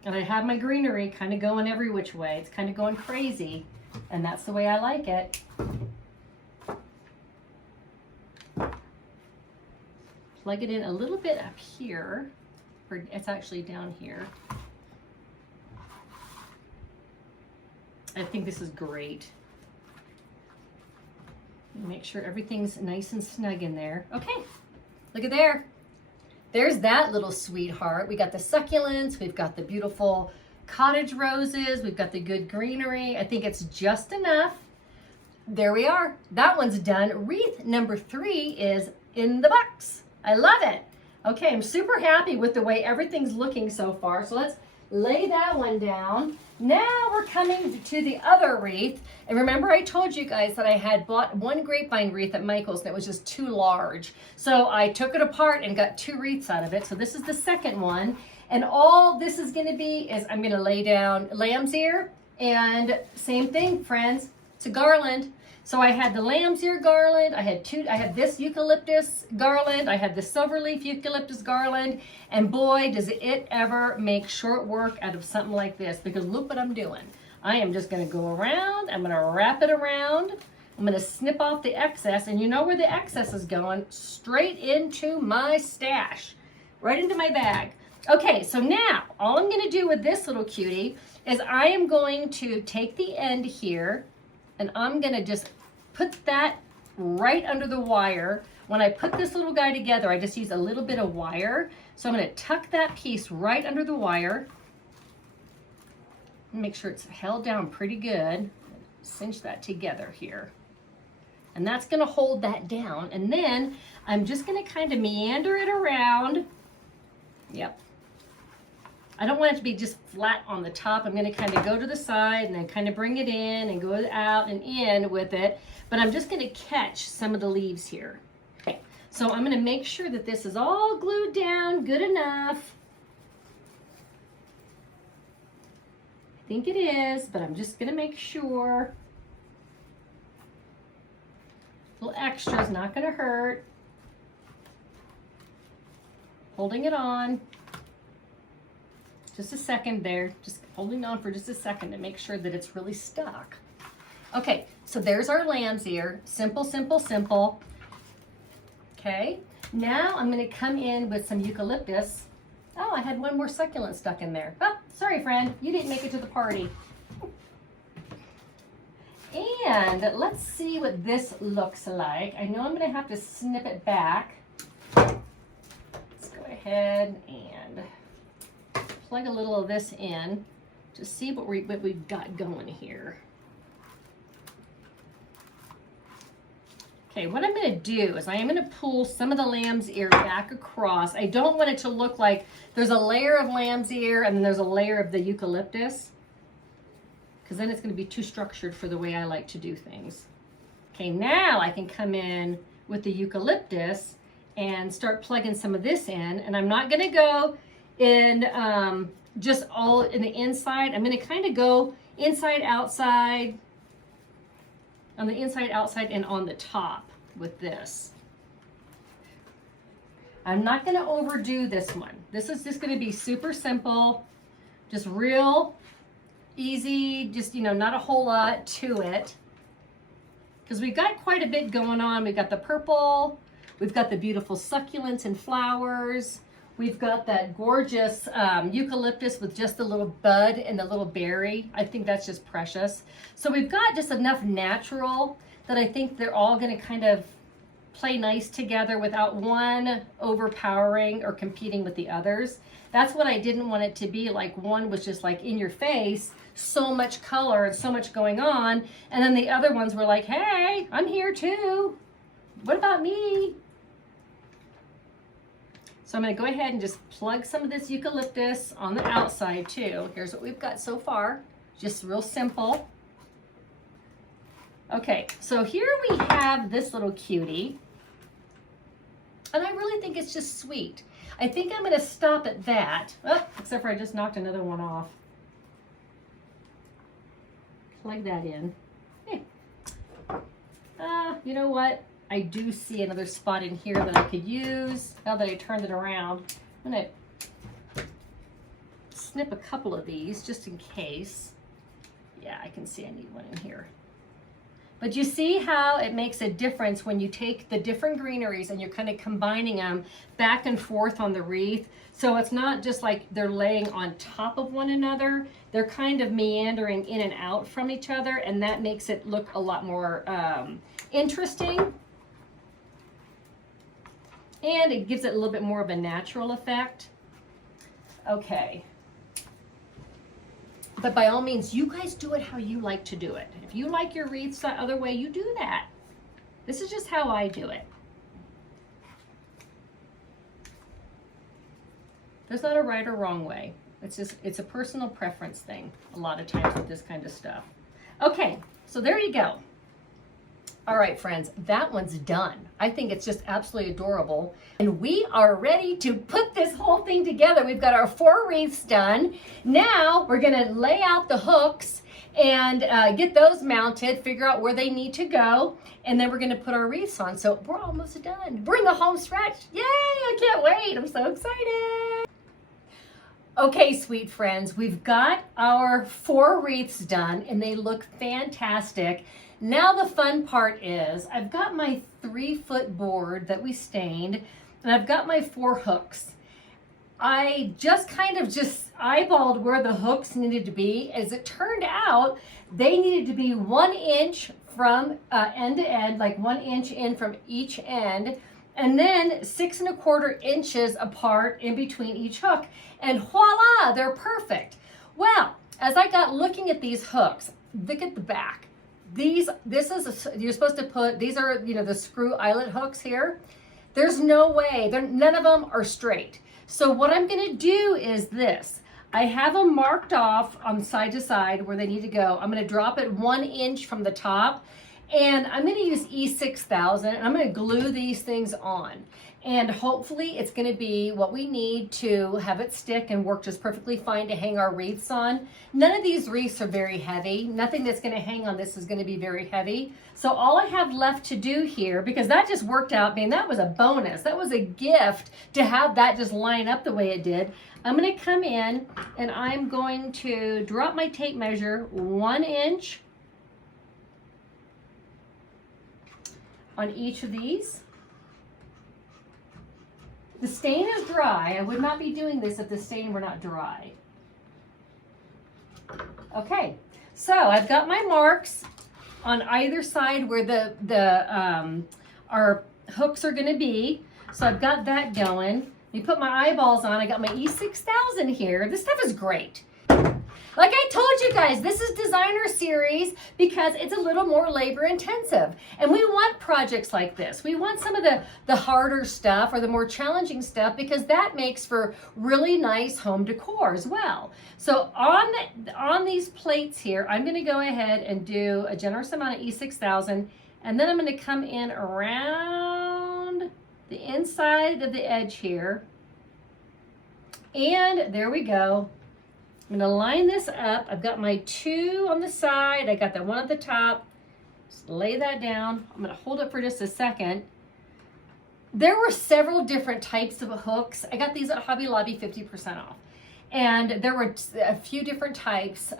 And I have my greenery kind of going every which way. It's kind of going crazy, and that's the way I like it. Plug it in a little bit up here, or it's actually down here. I think this is great. Make sure everything's nice and snug in there. Okay, look at there. There's that little sweetheart. We got the succulents, we've got the beautiful cottage roses, we've got the good greenery. I think it's just enough. There we are. That one's done. Wreath number 3 is in the box. I love it. Okay, I'm super happy with the way everything's looking so far. So let's lay that one down. Now we're coming to the other wreath. And remember I told you guys that I had bought one grapevine wreath at Michael's and it was just too large. So I took it apart and got 2 wreaths out of it. So this is the second one. And all this is gonna be is I'm gonna lay down lamb's ear, and same thing, friends, it's a garland. So I had the lamb's ear garland, I had this eucalyptus garland, I had the silverleaf eucalyptus garland, and boy, does it ever make short work out of something like this, because look what I'm doing. I am just gonna go around, I'm gonna wrap it around, I'm gonna snip off the excess, and you know where the excess is going? Straight into my stash, right into my bag. Okay, so now, all I'm gonna do with this little cutie is I am going to take the end here, and I'm gonna just put that right under the wire. When I put this little guy together, I just use a little bit of wire. So I'm gonna tuck that piece right under the wire. Make sure it's held down pretty good. Cinch that together here. And that's gonna hold that down. And then I'm just gonna kind of meander it around. Yep. I don't want it to be just flat on the top. I'm going to kind of go to the side and then kind of bring it in and go out and in with it. But I'm just going to catch some of the leaves here. Okay. So I'm going to make sure that this is all glued down good enough. I think it is, but I'm just going to make sure. A little extra is not going to hurt. Holding it on. Just a second there, just holding on for just a second to make sure that it's really stuck. Okay, so there's our lamb's ear. Simple, simple, simple. Okay, now I'm gonna come in with some eucalyptus. Oh, I had one more succulent stuck in there. Oh, sorry friend, you didn't make it to the party. And let's see what this looks like. I know I'm gonna have to snip it back. Let's go ahead and plug a little of this in to see what we've got going here. Okay, what I'm going to do is I am going to pull some of the lamb's ear back across. I don't want it to look like there's a layer of lamb's ear and then there's a layer of the eucalyptus, because then it's going to be too structured for the way I like to do things. Okay, now I can come in with the eucalyptus and start plugging some of this in, and I'm not going to go in just all in the inside. I'm going to kind of go inside, outside, on the inside, outside, and on the top with this. I'm not going to overdo this one. This is just going to be super simple, just real easy, just, you know, not a whole lot to it, because we've got quite a bit going on. We've got the purple, we've got the beautiful succulents and flowers, We've got that gorgeous eucalyptus with just the little bud and the little berry. I think that's just precious. So we've got just enough natural that I think they're all going to kind of play nice together without one overpowering or competing with the others. That's what I didn't want it to be, like one was just like in your face, so much color and so much going on, and then the other ones were like, hey, I'm here too. What about me? So I'm going to go ahead and just plug some of this eucalyptus on the outside too. Here's what we've got so far. Just real simple. Okay, so here we have this little cutie. And I really think it's just sweet. I think I'm going to stop at that. Oh, except for I just knocked another one off. Plug that in. Hey. You know what? I do see another spot in here that I could use. Now that I turned it around, I'm going to snip a couple of these just in case. Yeah, I can see I need one in here. But you see how it makes a difference when you take the different greeneries and you're kind of combining them back and forth on the wreath. So it's not just like they're laying on top of one another. They're kind of meandering in and out from each other, and that makes it look a lot more interesting. And it gives it a little bit more of a natural effect. Okay. But by all means, you guys do it how you like to do it. If you like your wreaths that other way, you do that. This is just how I do it. There's not a right or wrong way. It's a personal preference thing a lot of times with this kind of stuff. Okay, so there you go. All right, friends, that one's done. I think it's just absolutely adorable. And we are ready to put this whole thing together. We've got our 4 wreaths done. Now we're gonna lay out the hooks and get those mounted, figure out where they need to go, and then we're gonna put our wreaths on. So we're almost done. We're in the home stretch. Yay, I can't wait. I'm so excited. Okay, sweet friends, we've got our 4 wreaths done and they look fantastic. Now the fun part is I've got my 3-foot board that we stained, and I've got my 4 hooks. I just kind of eyeballed where the hooks needed to be. As it turned out, they needed to be 1 inch from end to end, like 1 inch in from each end, and then 6 1/4 inches apart in between each hook. And voila, they're perfect. Well, as I got looking at these hooks, look at the back. You're supposed to put, these are, the screw eyelet hooks here. There's no way, none of them are straight. So what I'm gonna do is this. I have them marked off on side to side where they need to go. I'm gonna drop it 1 inch from the top, and I'm gonna use E6000, and I'm gonna glue these things on. And hopefully it's gonna be what we need to have it stick and work just perfectly fine to hang our wreaths on. None of these wreaths are very heavy. Nothing that's gonna hang on this is gonna be very heavy. So all I have left to do here, because that just worked out, man, that was a bonus. That was a gift to have that just line up the way it did. I'm gonna come in and I'm going to drop my tape measure 1 inch on each of these. The stain is dry. I would not be doing this if the stain were not dry. Okay, so I've got my marks on either side where our hooks are going to be. So I've got that going. You put my eyeballs on. I got my E6000 here. This stuff is great. Like I told you guys, this is designer series because it's a little more labor intensive. And we want projects like this. We want some of the harder stuff or the more challenging stuff because that makes for really nice home decor as well. So on these plates here, I'm gonna go ahead and do a generous amount of E6000, and then I'm gonna come in around the inside of the edge here. And there we go. I'm going to line this up. I've got my 2 on the side. I got that 1 at the top. Just lay that down. I'm going to hold it for just a second. There were several different types of hooks. I got these at Hobby Lobby 50% off. And there were a few different types.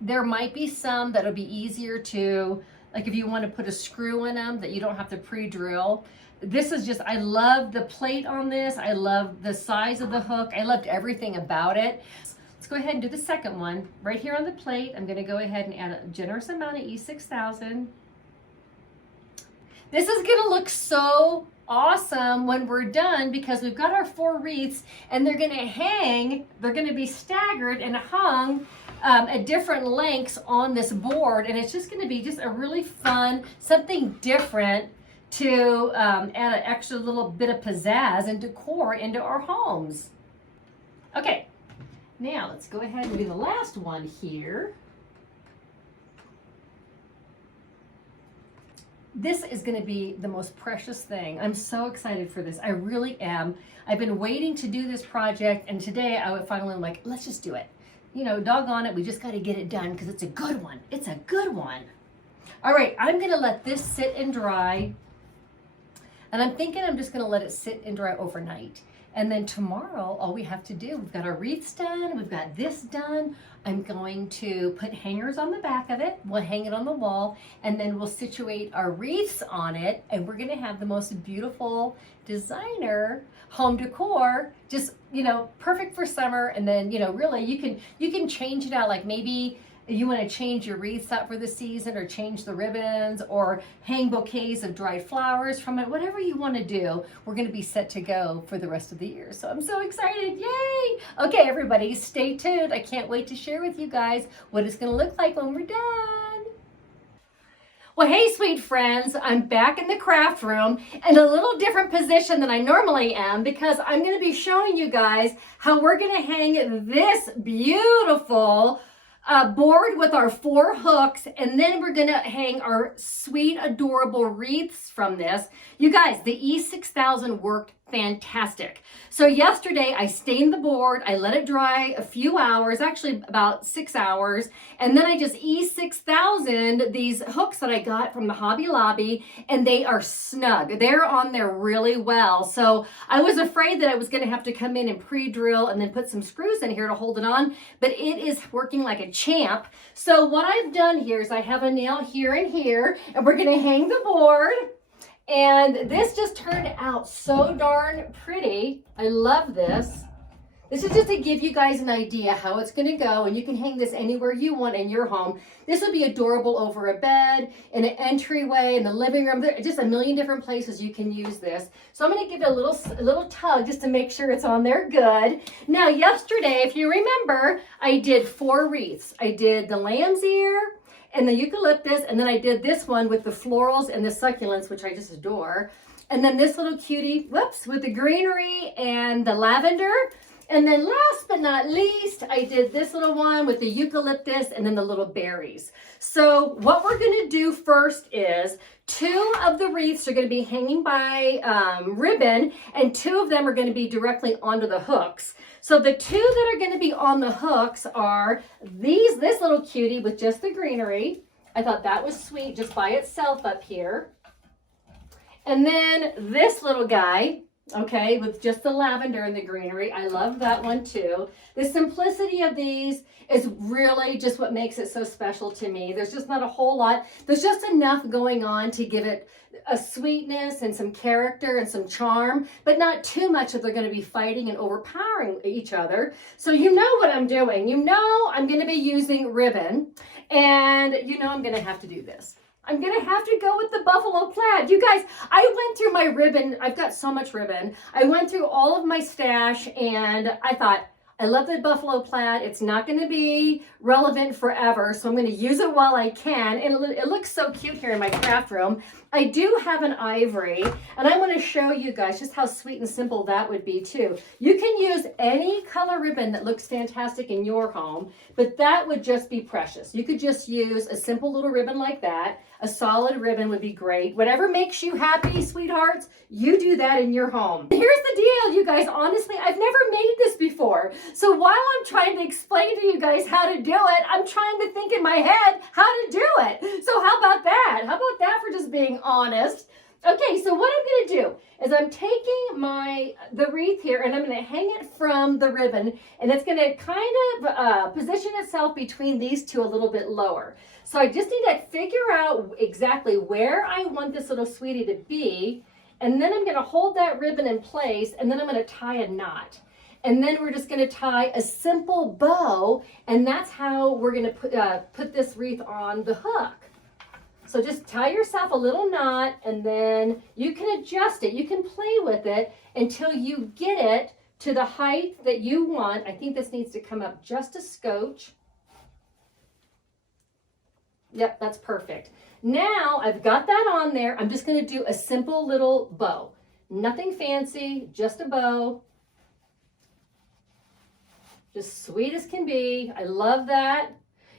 There might be some that'll be easier to, like if you want to put a screw in them that you don't have to pre-drill. this is just, I love the plate on this. I love the size of the hook. I loved everything about it. Let's go ahead and do the second one. Right here on the plate, I'm gonna go ahead and add a generous amount of E6000. This is gonna look so awesome when we're done because we've got our 4 wreaths and they're gonna hang, they're gonna be staggered and hung at different lengths on this board, and it's just gonna be just a really fun, something different to add an extra little bit of pizzazz and decor into our homes. Okay, now let's go ahead and do the last one here. This is going to be the most precious thing. I'm so excited for this. I really am. I've been waiting to do this project, and today I would finally like, let's just do it. You know, doggone it, we just got to get it done because it's a good one. It's a good one. All right, I'm going to let this sit and dry, and I'm thinking I'm just going to let it sit and dry overnight. And then tomorrow, all we have to do, we've got our wreaths done, we've got this done. I'm going to put hangers on the back of it. We'll hang it on the wall, and then we'll situate our wreaths on it, and we're gonna have the most beautiful designer home decor, just, you know, perfect for summer. And then, you know, really you can change it out, like maybe you want to change your wreaths out for the season, or change the ribbons, or hang bouquets of dried flowers from it. Whatever you want to do, we're going to be set to go for the rest of the year. So I'm so excited. Yay! Okay, everybody, stay tuned. I can't wait to share with you guys what it's going to look like when we're done. Well, hey, sweet friends, I'm back in the craft room in a little different position than I normally am, because I'm going to be showing you guys how we're going to hang this beautiful board with our 4 hooks, and then we're gonna hang our sweet, adorable wreaths from this. You guys, the E6000 worked fantastic. So yesterday I stained the board, I let it dry a few hours, actually about 6 hours, and then I just E6000 these hooks that I got from the Hobby Lobby, and they are snug. They're on there really well. So I was afraid that I was gonna have to come in and pre-drill and then put some screws in here to hold it on, but it is working like a champ. So what I've done here is I have a nail here and here, and we're gonna hang the board. And this just turned out so darn pretty. I love this. This is just to give you guys an idea how it's going to go, and you can hang this anywhere you want in your home. This would be adorable over a bed, in an entryway, in the living room. Just a million different places you can use this. So I'm going to give it a little tug just to make sure it's on there good. Now, yesterday, if you remember, I did 4 wreaths. I did the lamb's ear and the eucalyptus, and then I did this one with the florals and the succulents, which I just adore. And then this little cutie, whoops, with the greenery and the lavender. And then last but not least, I did this little one with the eucalyptus and then the little berries. So what we're gonna do first is 2 of the wreaths are gonna be hanging by ribbon, and 2 of them are gonna be directly onto the hooks. So the 2 that are gonna be on the hooks are this little cutie with just the greenery. I thought that was sweet just by itself up here. And then this little guy, okay, with just the lavender and the greenery. I love that one too. The simplicity of these is really just what makes it so special to me. There's just not a whole lot. There's just enough going on to give it a sweetness and some character and some charm, but not too much that they're going to be fighting and overpowering each other. So you know what I'm doing. You know I'm going to be using ribbon, and you know I'm going to have to do this. I'm going to have to go with the buffalo plaid. You guys, I went through my ribbon. I've got so much ribbon. I went through all of my stash, and I thought, I love the buffalo plaid. It's not going to be relevant forever, so I'm going to use it while I can. And it looks so cute here in my craft room. I do have an ivory, and I want to show you guys just how sweet and simple that would be too. You can use any color ribbon that looks fantastic in your home, but that would just be precious. You could just use a simple little ribbon like that. A solid ribbon would be great. Whatever makes you happy, sweethearts, you do that in your home. Here's the deal, you guys. Honestly, I've never made this before. So while I'm trying to explain to you guys how to do it, I'm trying to think in my head how to do it. So how about that? How about that for just being honest? Okay, so what I'm going to do is I'm taking the wreath here, and I'm going to hang it from the ribbon, and it's going to kind of position itself between these 2 a little bit lower. So I just need to figure out exactly where I want this little sweetie to be, And then I'm going to hold that ribbon in place, and then I'm going to tie a knot. And then we're just going to tie a simple bow, and that's how we're going to put this wreath on the hook. So just tie yourself a little knot, and then you can adjust it. You can play with it until you get it to the height that you want. I think this needs to come up just a scotch. Yep, that's perfect. Now I've got that on there. I'm just going to do a simple little bow. Nothing fancy, just a bow. Just sweet as can be. I love that.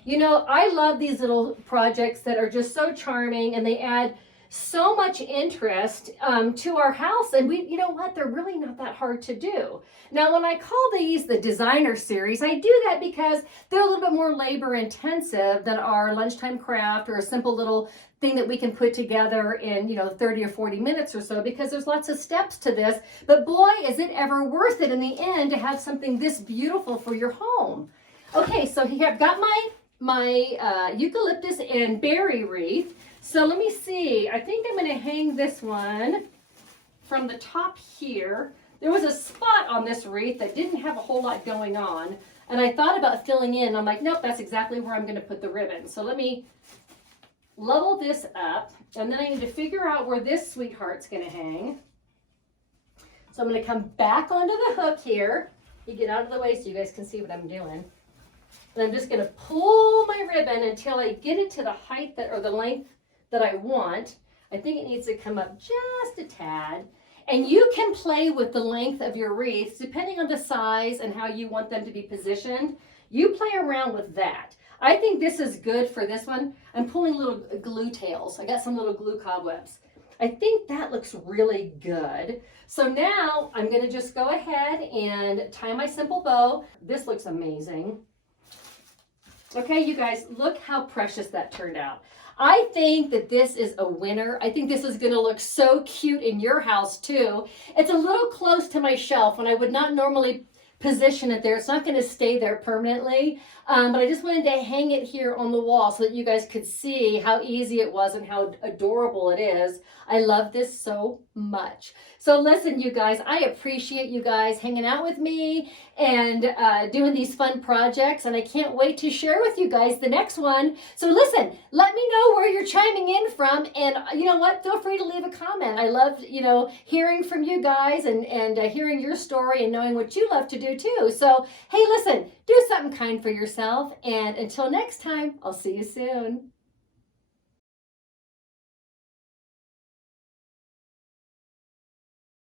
You know, I love these little projects that are just so charming, and they add so much interest to our house. And you know what? They're really not that hard to do. Now, when I call these the designer series, I do that because they're a little bit more labor intensive than our lunchtime craft or a simple little thing that we can put together in, 30 or 40 minutes or so, because there's lots of steps to this. But boy, is it ever worth it in the end to have something this beautiful for your home. Okay, so here I've got my eucalyptus and berry wreath. So let me see. I think I'm going to hang this one from the top here. There was a spot on this wreath that didn't have a whole lot going on, and I thought about filling in. I'm like, nope, that's exactly where I'm going to put the ribbon. So let me level this up, and then I need to figure out where this sweetheart's going to hang. So I'm going to come back onto the hook here. You get out of the way so you guys can see what I'm doing. And I'm just going to pull my ribbon until I get it to the height or the length that I want. I think it needs to come up just a tad. And you can play with the length of your wreaths depending on the size and how you want them to be positioned. You play around with that. I think this is good for this one. I'm pulling little glue tails. I got some little glue cobwebs. I think that looks really good. So now I'm going to just go ahead and tie my simple bow. This looks amazing. Okay, you guys, look how precious that turned out. I think that this is a winner. I think this is going to look so cute in your house too. It's a little close to my shelf when I would not normally position it there. It's not going to stay there permanently, but I just wanted to hang it here on the wall so that you guys could see how easy it was and how adorable it is. I love this so much. So listen, you guys, I appreciate you guys hanging out with me and doing these fun projects, and I can't wait to share with you guys the next one. So listen, let me know where you're chiming in from, and you know what, feel free to leave a comment. I love, hearing from you guys and hearing your story and knowing what you love to do too. So hey, listen, do something kind for yourself, and until next time, I'll see you soon.